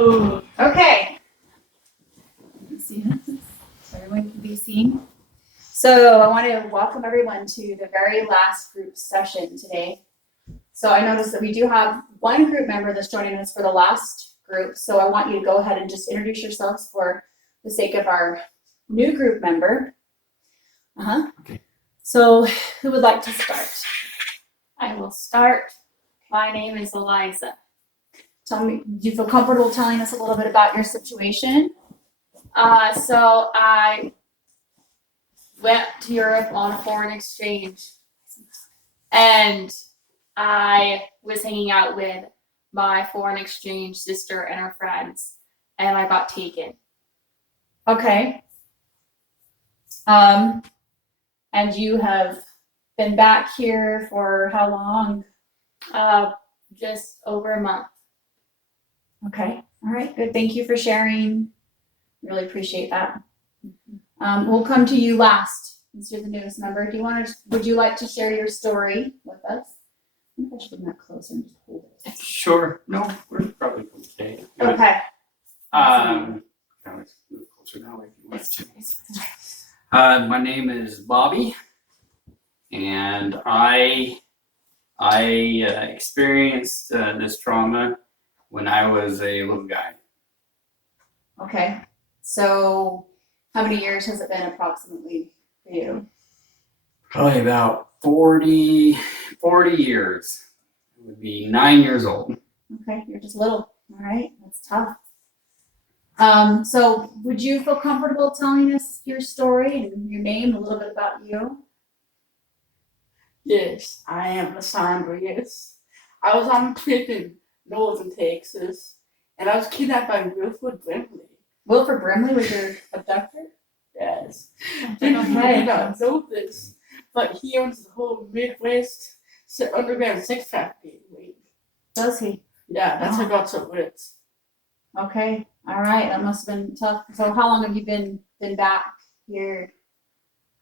Ooh. Okay. See, everyone can be seen. So I want to welcome everyone to the very last group session today. So I noticed that we do have one group member that's joining us for the last group. So I want you to go ahead and just introduce yourselves for the sake of our new group member. Okay. So who would like to start? I will start. My name is Eliza. Tell me, do you feel comfortable telling us a little bit about your situation? So I went to Europe on a foreign exchange, and I was hanging out with my foreign exchange sister and her friends, and I got taken. Okay. And you have been back here for how long? Just over a month. Okay. All right. Good. Thank you for sharing. Really appreciate that. We'll come to you last, since you're the newest member. Would you like to share your story with us? I think I should bring that closer and just hold it. Sure. No, we're probably okay. Okay. Let's move closer now if you want to. My name is Bobby, and I experienced this trauma when I was a little guy. Okay. So how many years has it been approximately for you? Probably about 40 years. It would be 9 years old. Okay, you're just little. All right, that's tough. So would you feel comfortable telling us your story and your name, a little bit about you? Yes, I am Lysandra, yes. I was on a trip in northern Texas, and I was kidnapped by Wilford Brimley. Wilford Brimley was your abductor? Yes. Okay. I did not know this, but he owns the whole Midwest underground sex trafficking ring. Does he? Yeah, that's how I Wow. got so rich. Okay, all right, that must have been tough. So how long have you been back here?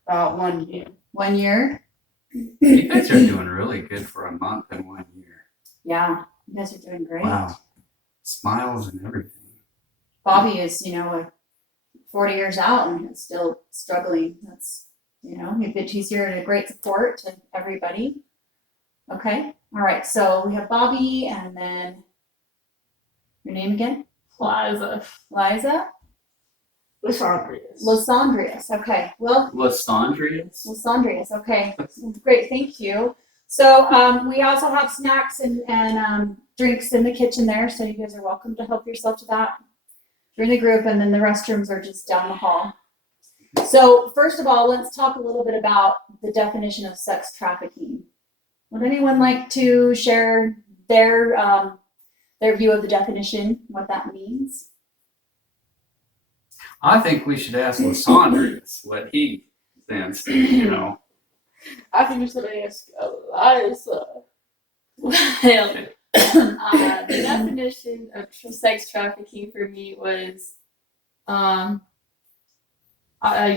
About 1 year. 1 year? You guys are doing really good for a month and 1 year. Yeah, you guys are doing great. Wow. Smiles and everything. Bobby is, 40 years out and is still struggling. That's, he's here to great support to everybody. Okay, all right, so we have Bobby and then your name again? Liza. Liza? Lysandrius. Lysandrius, okay. Well, Lysandrius? Lysandrius, okay. Great, thank you. So we also have snacks and drinks in the kitchen there, so you guys are welcome to help yourself to that during the group, and then the restrooms are just down the hall. So first of all, let's talk a little bit about the definition of sex trafficking. Would anyone like to share their view of the definition, what that means? I think we should ask Lysandrius what he stands for, I think you should ask Eliza. Well, the definition of sex trafficking for me was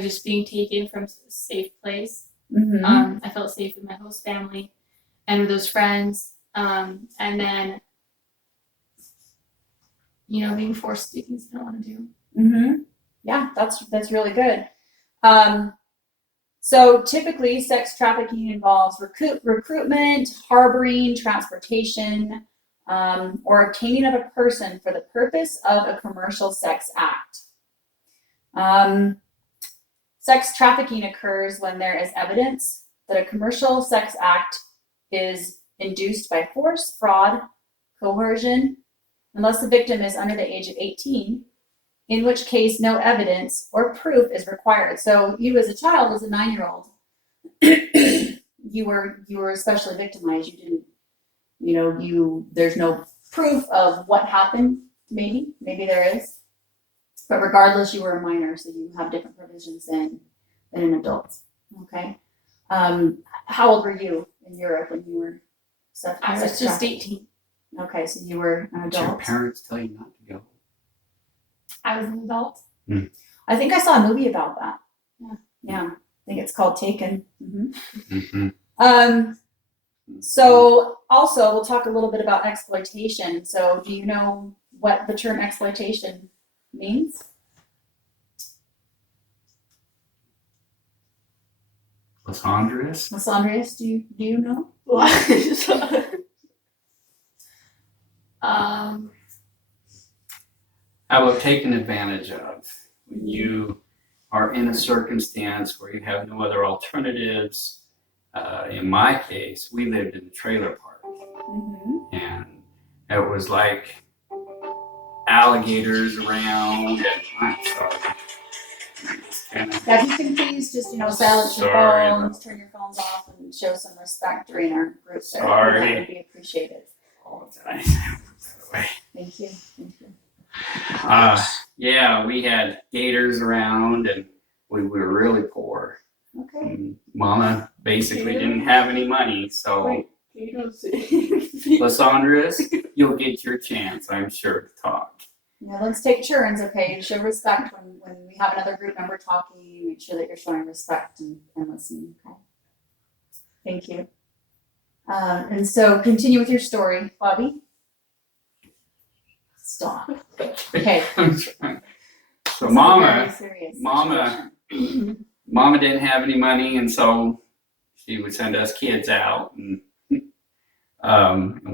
just being taken from a safe place. Mm-hmm. I felt safe with my host family and with those friends. And then, being forced to do things I don't want to do. Mm-hmm. Yeah, that's really good. So typically, sex trafficking involves recruitment, harboring, transportation, or obtaining of a person for the purpose of a commercial sex act. Sex trafficking occurs when there is evidence that a commercial sex act is induced by force, fraud, coercion, unless the victim is under the age of 18, in which case no evidence or proof is required. So you as a child, as a 9-year-old, you were especially victimized. You didn't, there's no proof of what happened, maybe there is. But regardless, you were a minor, so you have different provisions than an adult. Okay. How old were you in Europe when you were I was just 18. Okay, so you were an Did your adult. parents tell you not to go? I was an adult. I think I saw a movie about that. Yeah. I think it's called Taken. Mm-hmm. So also we'll talk a little bit about exploitation. So do you know what the term exploitation means? Los Andres. Miss Andreas, do you know? How about taken advantage of? When you are in a circumstance where you have no other alternatives. In my case, we lived in a trailer park, Mm-hmm. and it was like alligators around. And I'm sorry. Yeah, if you can please just, silence your Sorry, phones, turn your phones off, and show some respect during our group therapy, Sorry. that would be appreciated. Apologize. Thank you. Yeah, we had gators around, and we were really poor. Okay. And Mama basically didn't have any money, so Wait, you don't see. Los Andres, you'll get your chance, I'm sure, to talk. Yeah, let's take turns, okay? Show respect when we have another group member talking. Make sure that you're showing respect and listening, okay? Thank you. And so continue with your story, Bobby. Stop. Okay. I'm trying. So This is a Mama very serious situation. didn't have any money, and so she would send us kids out, and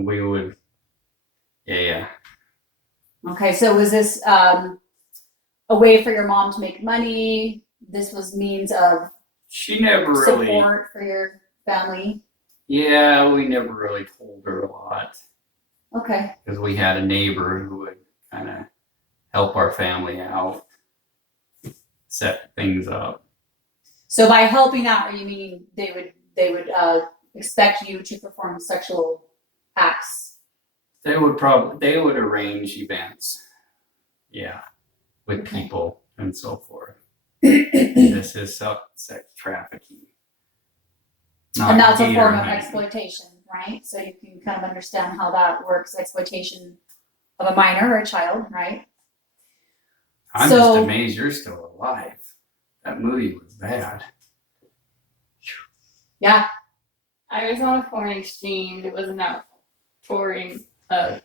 we would, yeah. Okay, so was this a way for your mom to make money? This was means of She never really, support for your family? yeah, we never really told her a lot Okay. because we had a neighbor who would kind of help our family out, set things up. So by helping out, are you meaning they would expect you to perform sexual acts? They would arrange events, yeah, with Okay. people and so forth. This is sex trafficking. And that's a gator form of hunting. exploitation, right? So you can kind of understand how that works, exploitation of a minor or a child, right? I'm So- just amazed you're still alive. That movie was bad. Yeah. I was on a foreign exchange. It wasn't out touring a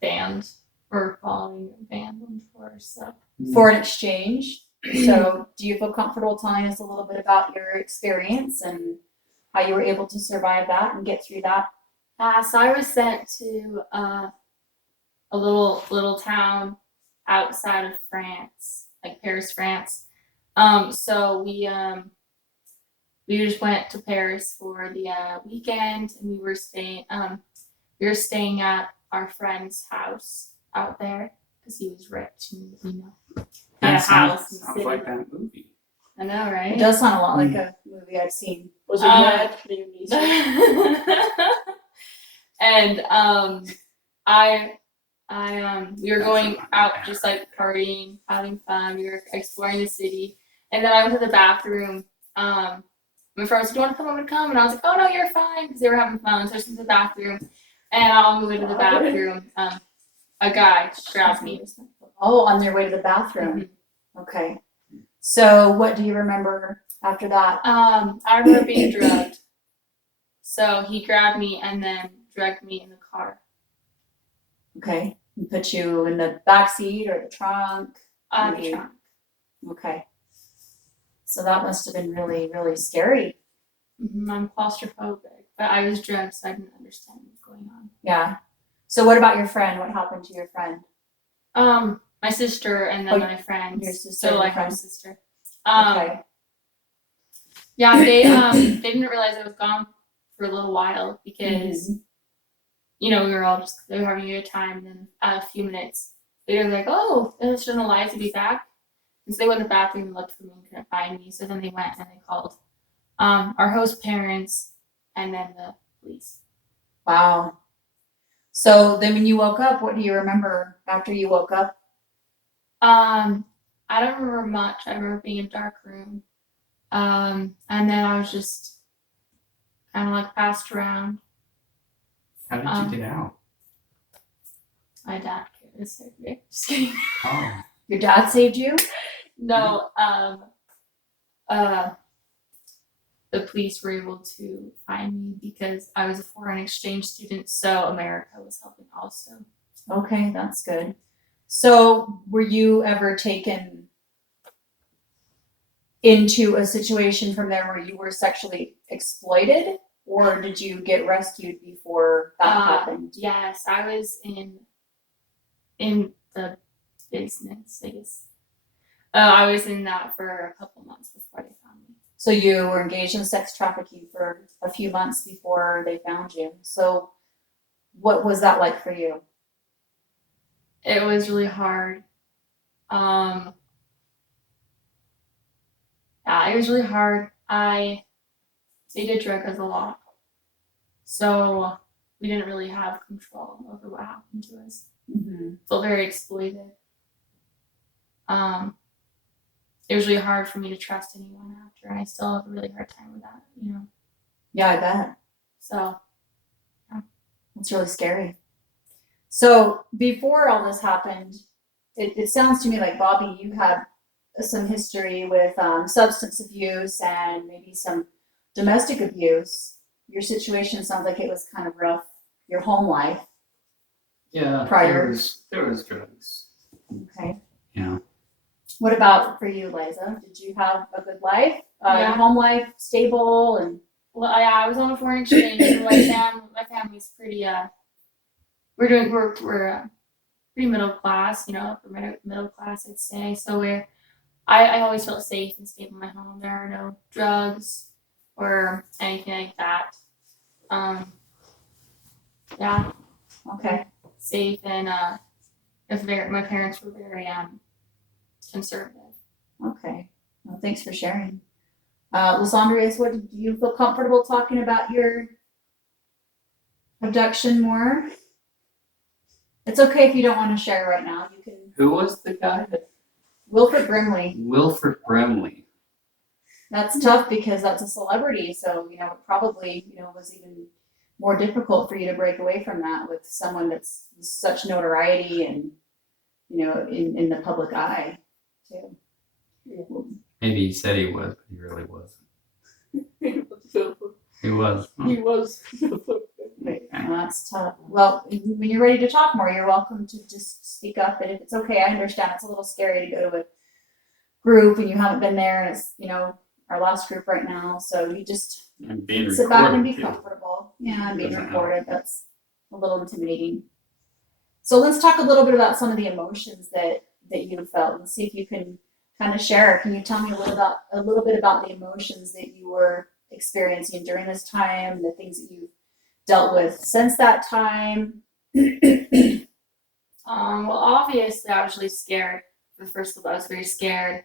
band or following a band on tour. So Foreign exchange. So do you feel comfortable telling us a little bit about your experience and how you were able to survive that and get through that? so I was sent to a little town outside of France, like Paris, France. So we just went to Paris for the weekend, and we were staying at our friend's house out there because he was rich and he had a house in the Sounds city. like that movie. I know, It right? does sound a lot like a movie I've seen. Was it bad? Maybe. And we were going out just like partying, having fun. We were exploring the city, and then I went to the bathroom. My friend was like, "Do you want to come over to come?" And I was like, "Oh no, you're fine," because they were having fun. So I went to the bathroom, and on the way to the bathroom, a guy grabbed me. Oh, on their way to the bathroom. Okay. So what do you remember after that? I remember being drugged. So he grabbed me and then dragged me in the car. Okay. And put you in the back seat or the trunk? The Maybe. trunk. Okay. So that must have been really, really scary. I'm claustrophobic, but I was drugged, so I didn't understand what was going on. Yeah. So what about your friend? What happened to your friend? My sister and then my friends. your sister Still and like your my friend. sister. Okay. Yeah, they didn't realize I was gone for a little while because we were all they were having a good time. And then a few minutes later, they're like, "Oh, it's just alive to be back." And so they went to the bathroom and looked for me and couldn't find me. So then they went and they called our host parents and then the police. Wow. So then when you woke up, what do you remember after you woke up? I don't remember much. I remember being in a dark room. And then I was just kind of like passed around. How did you get out? My dad came to save me. Just kidding. Oh, Your dad saved you? No, the police were able to find me because I was a foreign exchange student, so America was helping also. Okay, that's good. So were you ever taken into a situation from there where you were sexually exploited, or did you get rescued before that happened? Yes, I was in the business, I guess. I was in that for a couple months before they found me. So you were engaged in sex trafficking for a few months before they found you. So what was that like for you? It was really hard. Yeah, it was really hard. They did drug us a lot, so we didn't really have control over what happened to us. Mm-hmm. Felt very exploited. It was really hard for me to trust anyone after, and I still have a really hard time with that, you know. Yeah, I bet. So It's really scary. So before all this happened, it sounds to me like, Bobby, you had some history with substance abuse and maybe some domestic abuse. Your situation sounds like it was kind of rough, your home life. Yeah, Prior. there was drugs. Okay. Yeah. What about for you, Liza? Did you have a good life? Yeah. Your home life stable and well, I was on a foreign exchange. And my family's pretty we're pretty middle class, you know, upper middle class, I'd say. So I always felt safe and stable in my home. There are no drugs or anything like that. Yeah, okay. safe and my parents were very conservative. Okay. Well, thanks for sharing. Lysandrius, what do you feel comfortable talking about your abduction more? It's okay if you don't want to share right now. You can. Who was the guy? Wilford Brimley. Wilford Brimley. That's tough because that's a celebrity. So, you know, it probably, you know, was even more difficult for you to break away from that with someone that's such notoriety and, you know, in the public eye too. Maybe he said he was, but he really wasn't. He was. Huh? He was. Well, that's tough. Well, when you're ready to talk more, you're welcome to just speak up. And if it's okay, I understand it's a little scary to go to a group and you haven't been there, and it's, you know, our last group right now. So you just And being sit back and be recorded, too. comfortable. Yeah, and being Doesn't recorded. That's a little intimidating. So let's talk a little bit about some of the emotions that you felt and see if you can kind of share. Can you tell me a little bit about the emotions that you were experiencing during this time, the things that you dealt with since that time? Well, obviously, I was really scared. For the first little, I was very scared,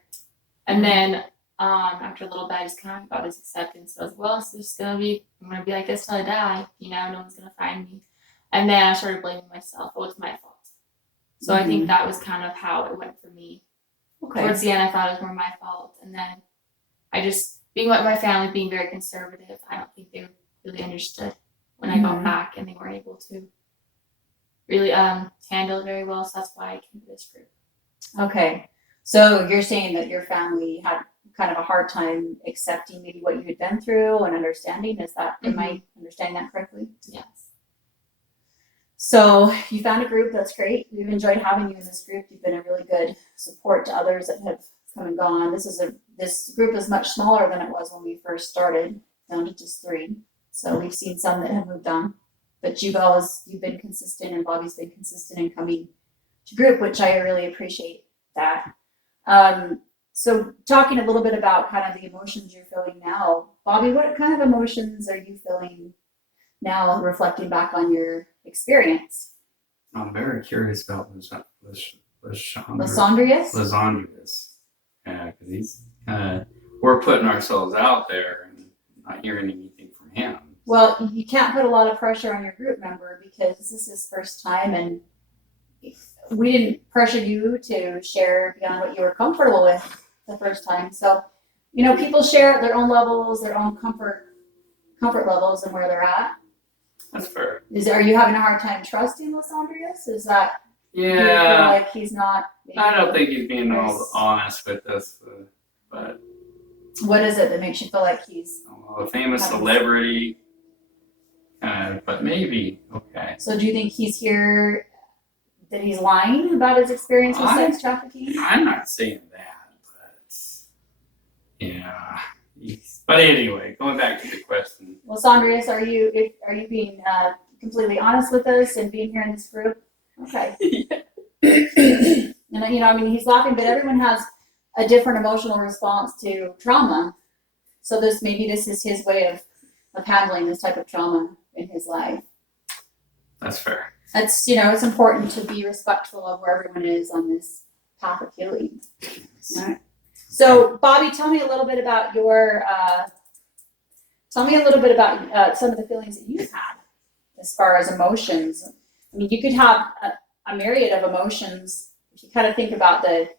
and then after a little bit, I just kind of got this acceptance. I was, well, it's just I'm gonna be like this till I die. You know, no one's gonna find me. And then I started blaming myself. Oh, it's my fault. So I think that was kind of how it went for me. Okay. Towards the end, I thought it was more my fault, and then I just being with my family, being very conservative. I don't think they really understood when I got back, and they weren't able to really handle it very well. So that's why I came to this group. Okay. So you're saying that your family had kind of a hard time accepting maybe what you had been through and understanding. Is that, am I understanding that correctly? Yes. So you found a group. That's great. We've enjoyed having you in this group. You've been a really good support to others that have come and gone. This group is much smaller than it was when we first started, down to just 3. So we've seen some that have moved on, but you've been consistent, and Bobby's been consistent in coming to group, which I really appreciate that. So talking a little bit about kind of the emotions you're feeling now, Bobby, what kind of emotions are you feeling now, reflecting back on your experience? I'm very curious about Lysandrius? Lysandrius. Yeah, because he's we're putting ourselves out there and not hearing anything from him. Well, you can't put a lot of pressure on your group member because this is his first time, and we didn't pressure you to share beyond what you were comfortable with the first time. So, you know, people share at their own levels, their own comfort levels, and where they're at. That's fair. Are you having a hard time trusting Lysandrius? Is that do you feel Yeah, like he's not? I don't think he's being all honest with us, but What is it that makes you feel like he's? a famous celebrity. But maybe okay. So do you think he's here that he's lying about his experience with I- sex trafficking? I'm not saying that, but yeah. But anyway, going back to the question. Well, Sandrius, are you being completely honest with us and being here in this group? Okay. And I mean, he's laughing, but everyone has a different emotional response to trauma. So maybe this is his way of handling this type of trauma in his life. That's fair. It's it's important to be respectful of where everyone is on this path of healing. Right. So, Bobby, tell me a little bit about some of the feelings that you've had as far as emotions. I mean, you could have a myriad of emotions if you kind of think about the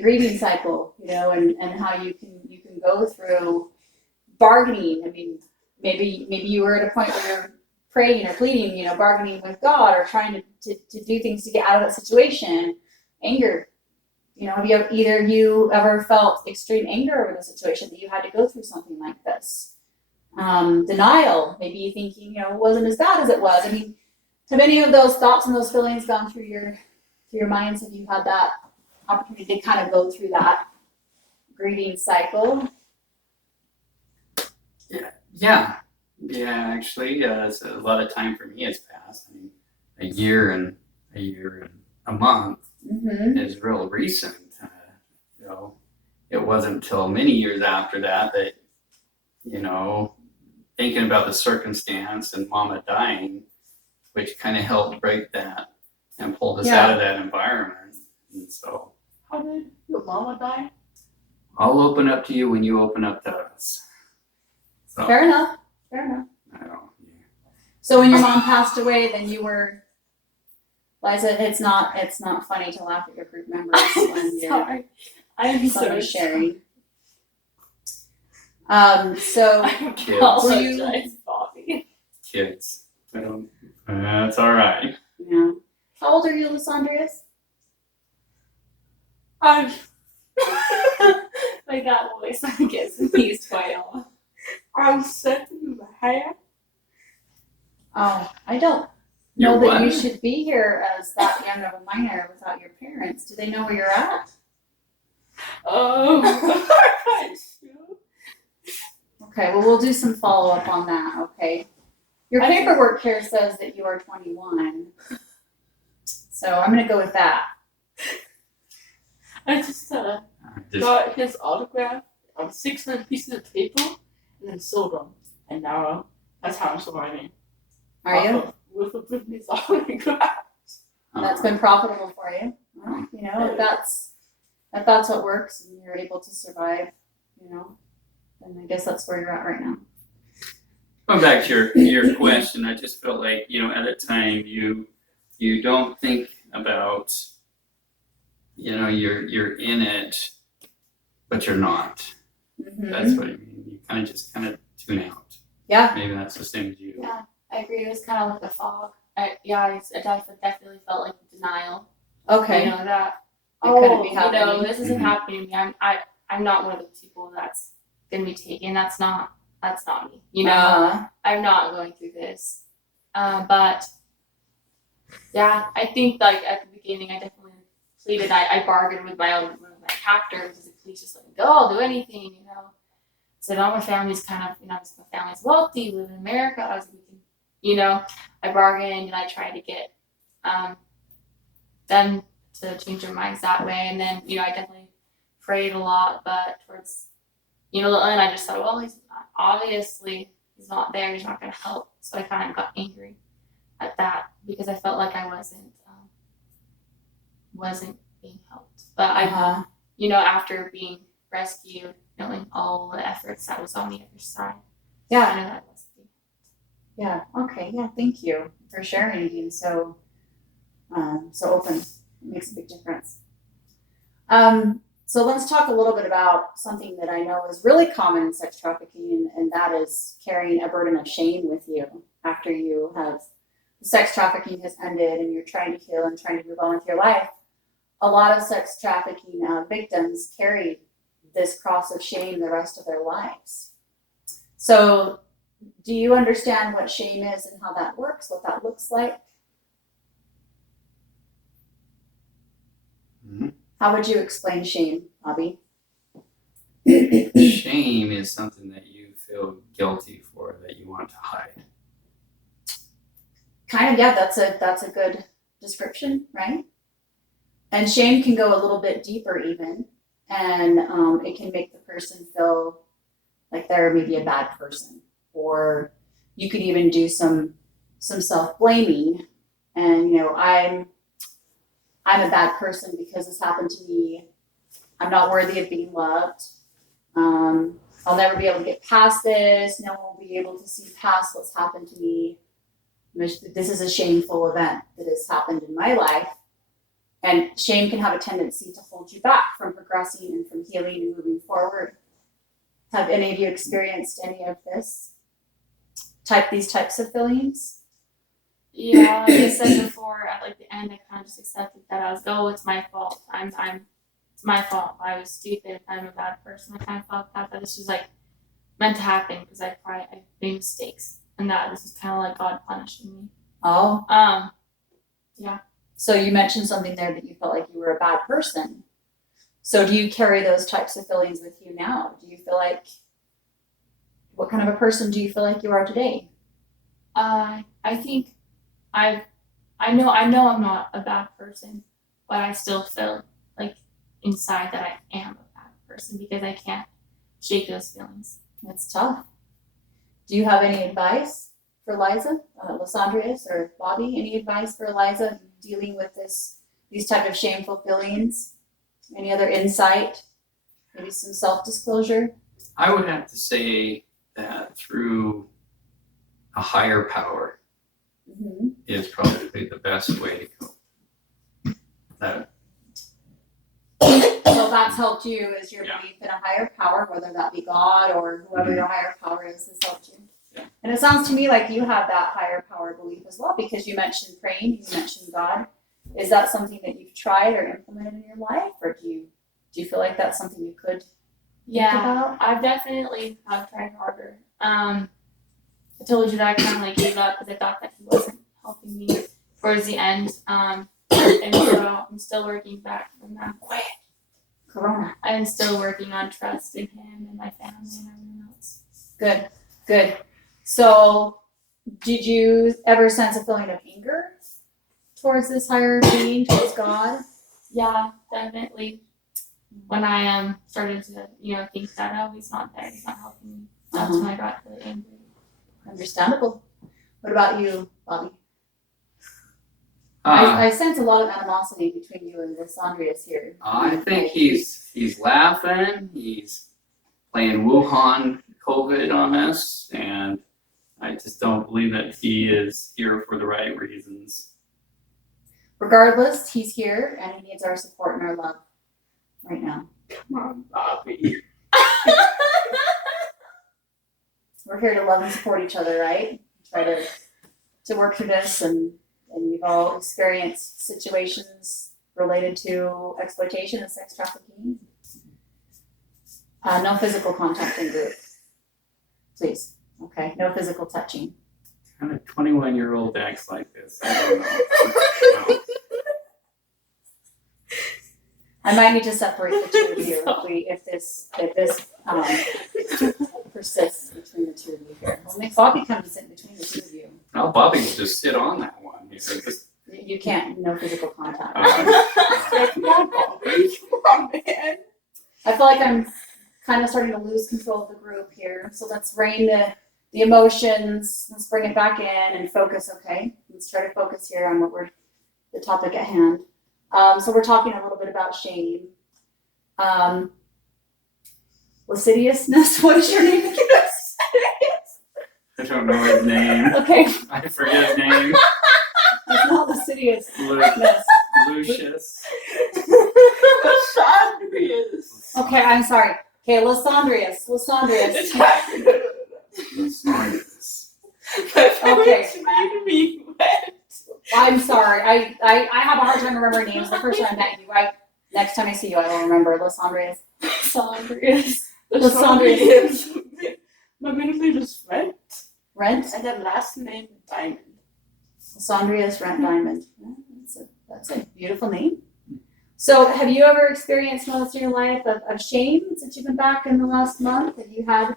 grieving cycle, and how you can go through bargaining. I mean, maybe you were at a point where you're praying or pleading, bargaining with God or trying to do things to get out of that situation. Anger. Have you ever felt extreme anger over the situation that you had to go through something like this? Denial. Maybe you think, it wasn't as bad as it was. I mean, have any of those thoughts and those feelings gone through your minds? Have you had that opportunity to kind of go through that grieving cycle? Yeah, actually, it's a lot of time for me has passed. I mean, a year and a month Mm-hmm. is real recent. It wasn't until many years after that, thinking about the circumstance and Mama dying, which kind of helped break that and pulled us out of that environment. And so How did your mama die? I'll open up to you when you open up to us. So, Fair enough. I don't, So when your mom passed away, then you were, Liza, it's not funny to laugh at your group members when you're Sorry. I'm so somebody sharing. So I Kids. apologize, Bobby. Kids. That's all right. yeah. How old are you, Lysandrius? I'm like that voice I guess he's 12. I'm 7.5. Oh, I don't know You're that you what? should be here as that young of a minor without your parents. Do they know where you're at? Oh, I'm sure. Okay, well, we'll do some follow-up on that, okay? Your I- paperwork here says that you are 21. So I'm gonna go with that. I just Just, got his autograph on 600 pieces of paper and then sold them. And now that's how I'm surviving. Are you? With a Britney's autograph. That's been profitable for you. Well, if that's what works and you're able to survive, then I guess that's where you're at right now. going back to your question, I just felt like, at a time you don't think about, you're in it, but you're not. Mm-hmm. That's what I mean. You kind of tune out. Yeah. Maybe that's the same as you. Yeah, I agree. It was kind of like a fog. I definitely felt like denial. Okay. That It couldn't be happening. this isn't Mhm. happening to me. I'm not one of those people that's gonna be taken. That's not me. I'm not going through this. But yeah, I think like at the beginning I definitely pleaded. I bargained with my captors as the police just let me go. I'll do anything. So now my family's kind of my family's wealthy, live in America. I was thinking, I bargained and I tried to get them to change their minds that way. And then I definitely prayed a lot, but towards the end I just thought, well, he's not there. He's not going to help. So I kind of got angry at that because I felt like I wasn't being helped. But I, after being rescued, knowing all the efforts that was on the other side, Yeah. I know that was the Yeah. Okay. Yeah. Thank you for sharing and being so open. It makes a big difference. So let's talk a little bit about something that I know is really common in sex trafficking, and that is carrying a burden of shame with you after you have sex trafficking has ended and you're trying to heal and trying to move on with your life. A lot of sex trafficking victims carry this cross of shame the rest of their lives. So do you understand what shame is and how that works, what that looks like? How would you explain shame, Bobby? Shame is something that you feel guilty for, that you want to hide. Kind of, yeah, that's a good description, right? And shame can go a little bit deeper even, and it can make the person feel like they're maybe a bad person, or you could even do some self-blaming, and I'm a bad person because this happened to me. I'm not worthy of being loved. I'll never be able to get past this. No one will be able to see past what's happened to me. This is a shameful event that has happened in my life. And shame can have a tendency to hold you back from progressing and from healing and moving forward. Have any of you experienced any of these types of feelings? Yeah, like I said before, at like the end, I kind of just accepted that I was, oh, it's my fault. It's my fault. I was stupid. I'm a bad person. I kind of felt that this was like meant to happen because I made mistakes, and that this is kind of like God punishing me. Oh, Yeah. so you mentioned something there that you felt like you were a bad person. So do you carry those types of feelings with you now? Do you feel like, what kind of a person do you feel like you are today? I think I know I'm not a bad person, but I still feel like inside that I am a bad person because I can't shake those feelings. It's tough. Do you have any advice for Liza, Lysandrius, or Bobby? Any advice for Liza dealing with these type of shameful feelings? Any other insight? Maybe some self-disclosure? I would have to say that through a higher power Mm-hmm. is probably the best way to go. That, So that's helped you, is your Yeah. belief in a higher power, whether that be God or whoever your higher power is, has helped you. Yeah. And it sounds to me like you have that higher power belief as well, because you mentioned praying, you mentioned God. Is that something that you've tried or implemented in your life, or do you feel like that's something you could think Yeah, about? I've definitely have tried harder. I told you that I kind of like gave up because I thought that he wasn't helping me towards the end. And so I'm still working back from that. Corona. I'm still working on trusting him and my family and everyone else. Good. So, did you ever sense a feeling of anger towards this higher being, towards God? Yeah, definitely. When I started to think that he's not there, he's not helping me. That's when I got really angry. Understandable. What about you, Bobby? I sense a lot of animosity between you and Lysandrius here. I think he's laughing, he's playing Wuhan COVID on us, and I just don't believe that he is here for the right reasons. Regardless, he's here and he needs our support and our love right now. Come on, Bobby. We're here to love and support each other, right? Try to work through this, and you've all experienced situations related to exploitation and sex trafficking. No physical contact in group, please. Okay, no physical touching. Kind of 21-year-old acts like this. I don't know. I might need to separate the two of you if this persists between the two of you here. We'll make Bobby come and sit between the two of you. No, Bobby can just sit on that one. He's like, just, You can't, no physical contact. Come on, Bobby. Come on, man. I feel like I'm kind of starting to lose control of the group here. So let's rein the emotions. Let's bring it back in and focus, okay? Let's try to focus here on the topic at hand. So we're talking a little bit about shame. Lasciviousness, what is your name again? I don't know his name. Okay, I forget his name. it's not lasciviousness. Lucius. Lysandrius. Okay, I'm sorry. Okay, Lysandrius. Okay. Made me wet. I'm sorry. I have a hard time remembering names. The first time I met you, next time I see you, I will remember Lysandrius. Lysandrius. My middle name is Rent. Rent? And then last name Diamond. Lysandrius Rent Diamond. Yeah, that's a beautiful name. So have you ever experienced moments in your life of shame since you've been back in the last month? Have you had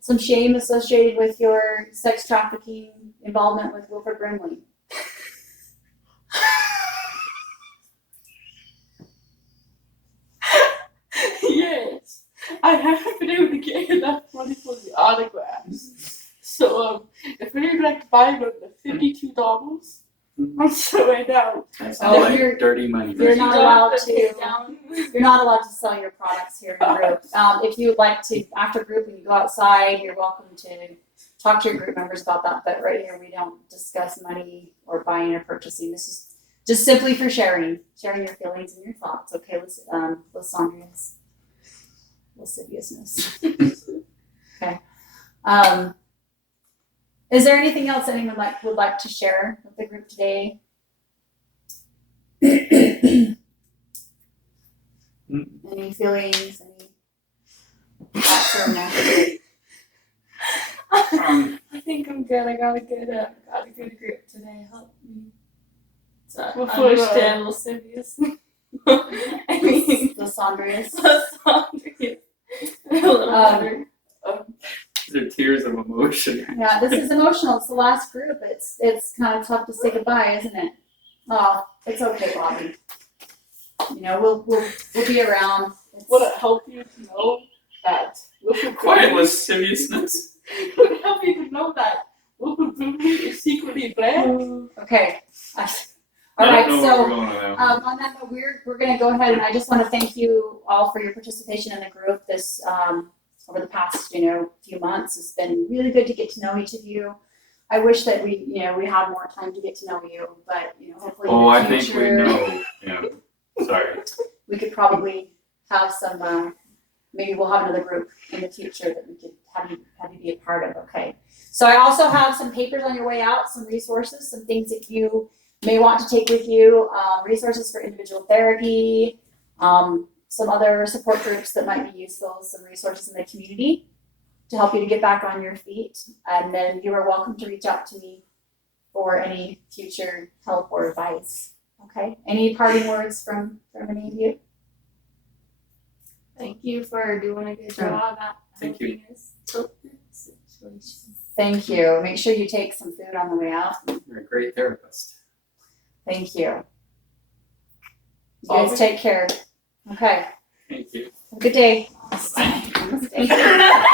some shame associated with your sex trafficking involvement with Wilford Brimley? Yes, I haven't been able to get enough money for the autographs. So, if anyone would like to buy them, they're $52. I'm sorry now. That's Oh, like you're- dirty money. you're not allowed to- Down. You're not allowed to sell your products here in group. If you would like to, after group, when you go outside, you're welcome to talk to your group members about that. But right here, we don't discuss money or buying or purchasing. This is just simply for sharing your feelings and your thoughts. Okay, Lysandria's lasciviousness. Okay. Is there anything else anyone would like to share with the group today? Any feelings? Any thoughts or emotions? I think I'm good. I got a good grip today. Help me to Before, understand lascivious. I mean, Lysandria's. lascivious. A little better. These are tears of emotion. Yeah, this is emotional. It's the last group. It's kind of tough to say goodbye, isn't it? Oh, it's okay, Bobby. You know, we'll be around. Would it help you to know that Wilford Quiet Brimley? lasciviousness. Would it help you to know that Wilford Brimley is secretly black? Okay. All I right. don't know where we're So going on that one. on that note, we're going to go ahead, and I just want to thank you all for your participation in the group. This over the past few months, it's been really good to get to know each of you. I wish that we had more time to get to know you, but hopefully Oh, in I the think we future know. Yeah. Sorry. we could probably have some. Maybe we'll have another group in the future that we could have you be a part of. Okay. So I also have some papers on your way out, some resources, some things that you may want to take with you, resources for individual therapy, some other support groups that might be useful, some resources in the community to help you to get back on your feet. And then you are welcome to reach out to me for any future help or advice. Okay. Any parting words from any of you? Thank you for doing a good job at Thank you. helping us cope with the situation. Thank you. Make sure you take some food on the way out. You're a great therapist. Thank you. You guys take care. Okay. Thank you. Have a good day. Bye. Namaste.